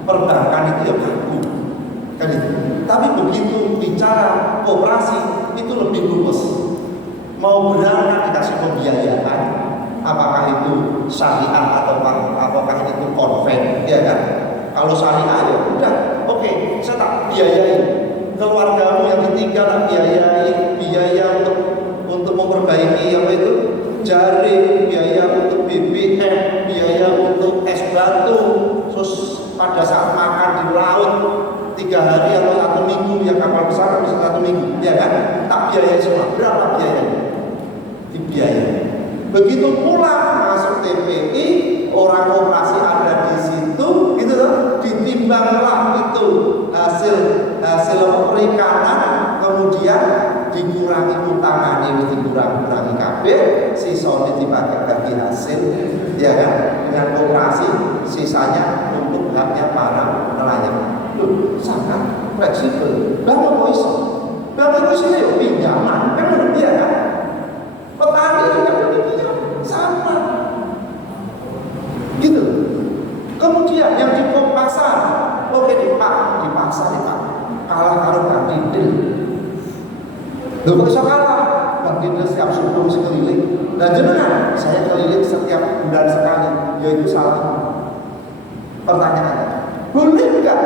perbankan itu ya baku, kan itu. Tapi begitu bicara koperasi itu lebih luas. Mau berangkat dikasih pembiayaan, apakah itu syariah atau apakah itu konven, ya kan? Kalau syariah ya udah, oke, saya tak biayai. Keluargamu yang ditinggal tak biayai, biaya untuk memperbaiki apa itu jaring, biaya untuk BBM, biaya untuk es batu, terus pada saat makan di laut 3 hari atau 1 minggu, yang kapal besar bisa 1 minggu, ya kan? Tak biayai semua. Berapa biayanya? Dibiayai. Begitu pulang masuk TPI, orang koperasi ada di situ, gitu loh, ditimbanglah itu hasil perikanan, kemudian dikurangi utangane wis dikurang-kurangi kabeh, sisane dipakai bagi hasil, ya kan? Dengan koperasi, sisanya untuk haknya para nelayan. Loh, sangat fleksibel. Bang kok iso? Bang itu sih yo pinjaman, kan menurut dia kan? Petani juga demikian, sama. Gitu. Kemudian yang di pasar, oke di pasar di Pak, kalah karo Bang Didil. Lho kok iso kalah? Bang Didil setiap subuh sekeliling. Dan jenengan saya keliling setiap bulan sekali, yaitu salah. Pertanyaannya, boleh nggak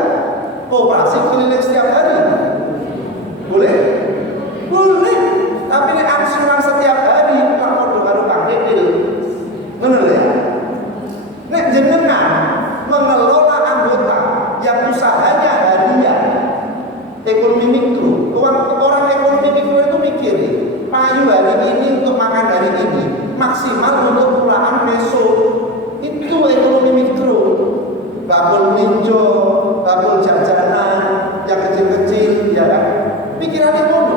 koperasi keliling setiap hari? Boleh? Boleh. Tapi ini angsuran setiap hari, tak mau karo Bang Didil. Bener ya? Nek jenengan mengelola anggota yang usahanya harian, ekonomi mikro, orang ekonomi mikro itu mikir, payu hari ini untuk makan hari ini, maksimal untuk pulaan besok. Itu ekonomi mikro. Bakul ninjo, bakul jajanan yang kecil-kecil, ya kan? Pikirannya ngono.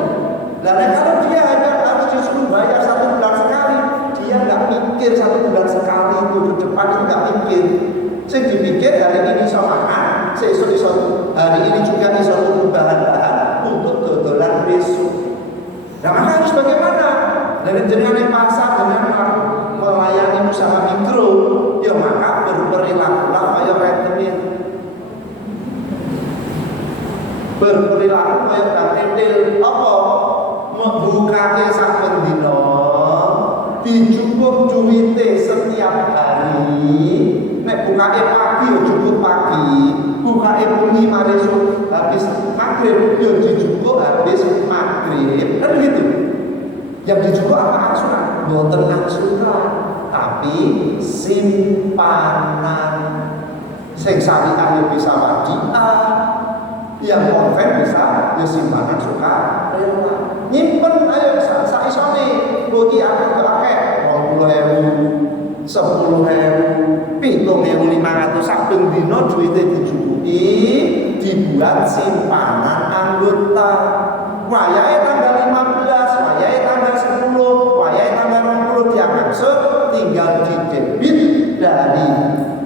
Dan kalau dia hanya harus disuruh bayar 1 bulan sekali, dia nggak mikir 1 bulan sekali itu ke depan, itu nggak mikir. Saya dipikir hari ini iso makan, iso hari ini juga iso tuku bahan-bahan untuk dodolan besok. Nah maka harus bagaimana? Dari jenengan pasar dengan melayani usaha mikro, ya maka berperilakulah kaya rentenir. Berperilaku kaya rentenir apa? Membukake saben dina, dijupuk duwite setiap hari. Nek bukake pagi ya cukup pagi, bukake bengi mari habis maghrib ya dijupuk habis maghrib. Kan begitu. Yang dijupuk apa angsuran? Mboten angsuran, tapi simpanan. Sing syariah bisa wadiah, yang konven bisa ya simpanan suka rela. Nyimpen ayo sak isone, kok iki aku akeh 20.000, 10.000, 7.500 saben dina duwite dijupuki dibuat simpanan anggota. Wayahe tanggal 15, wayahe tanggal 10, wayahe tanggal 20 diangkat tinggal didebit dari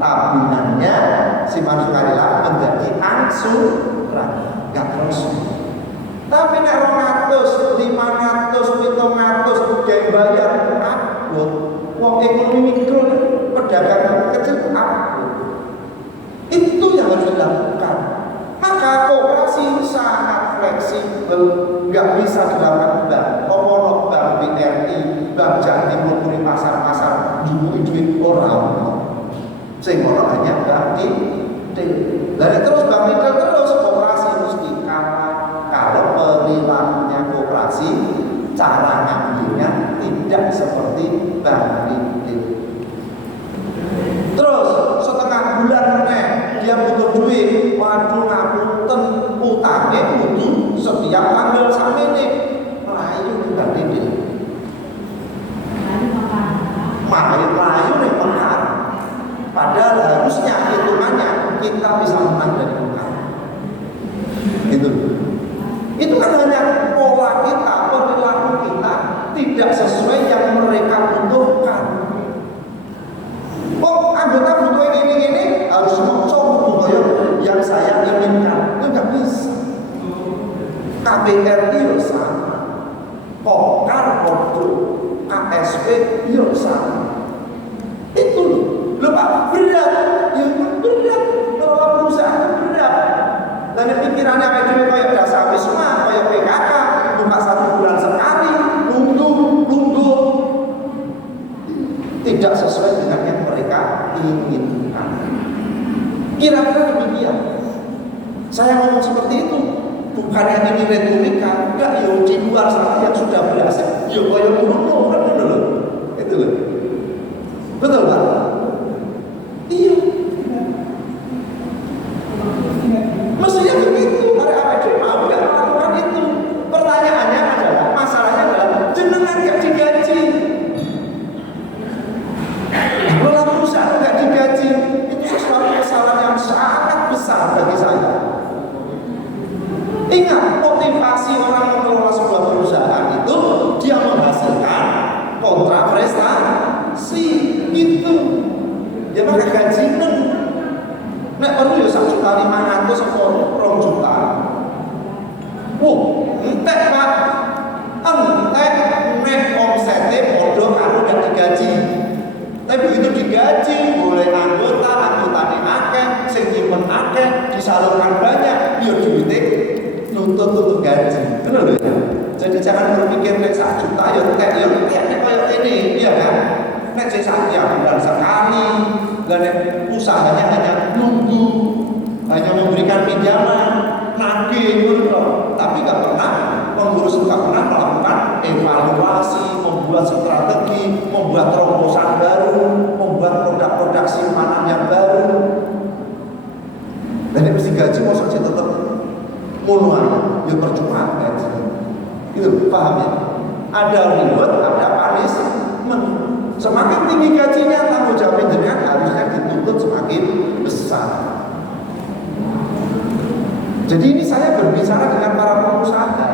tabungannya simpan sukarela menjadi angsuran, enggak terus. Tapi nek 200, 500, 700 dia bayar akut. Wong ekonomi mikro, pedagang kecil akut. Itu yang harus dilakukan. Maka koperasi sangat fleksibel, nggak bisa dilakukan bank. Omolog bank BRI, bank Jatim, di pasar-pasar jual duit orang. Sehingga hanya bank Didil. Dari terus bank Didil terus koperasi mesti kalah. Kalau perilakunya koperasi, cara ngambilnya tidak seperti bank Didil. Terus setengah bulan dia butuh duit, waduh ngapunten utangnya butuh setiap tanggal samene melayu di bank Didil. Melayu nih mekar. Padahal harusnya hitungannya kita bisa menang dari mekar. Itu kan hanya pola kita, perilaku kita tidak sesuai yang mereka butuhkan. Oh, anggota butuh ini harus mencoba yang saya inginkan. Itu nggak bisa. KBRI yo sama, Pokar Porto, KSP yo sama. Itu loh Pak, berat. Ya berat. Kalau perusahaan berat. Dan pikirannya kayak dasar wisma, kayak PKK, buka 1 bulan sekali, nunggu. Tidak sesuai dengan yang mereka inginkan. Kira-kira demikian. Saya ngomong seperti itu, bukan yang ini retorika, enggak yo di luar sana yang sudah berhasil, yo kayak burung kan dulu. Itu loh. Betul Pak? Iya. Mestinya begitu. Ada mau nggak melakukan itu? Pertanyaannya adalah, masalahnya adalah jenengan nggak digaji. Kalau perusahaan nggak digaji, itu sesuatu kesalahan yang sangat besar bagi saya. Ingat, motivasi orang mengelola sebuah perusahaan 1.500.000 atau 2 juta. Entek Pak, entek nek omsete podo karo gak digaji. Tapi begitu digaji, boleh anggotanya akeh, sing nyimpen akeh, disalurkan banyak, ya duitnya nuntut gaji. Benar loh ya? Jadi jangan berpikir nek 1 juta ya entek nek koyo ini, iya kan? Nek sisa ya bulan sekali, dan usahanya hanya nunggu, hanya memberikan pinjaman, nagih gitu, tapi gak pernah mengurus, gak pernah melakukan evaluasi, membuat strategi, membuat terobosan baru, membuat produk-produk simpanan yang baru. Dan ini mesti gaji mau saja tetap monoan, ya percuma gaji. Itu paham ya? Ada reward, ada punishment. Semakin tinggi gajinya, tanggung jawab jenengan harusnya dituntut semakin besar. Jadi ini saya berbicara dengan para pengusaha.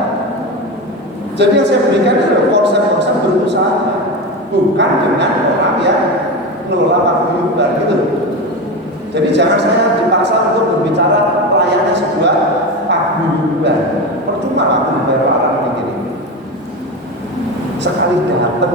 Jadi yang saya berikan adalah konsep-konsep berusaha, bukan dengan orang yang ngelola paguyuban gitu. Jadi jangan saya dipaksa untuk berbicara layaknya sebuah paguyuban. Percuma aku dibayar orang begini. Sekali dapat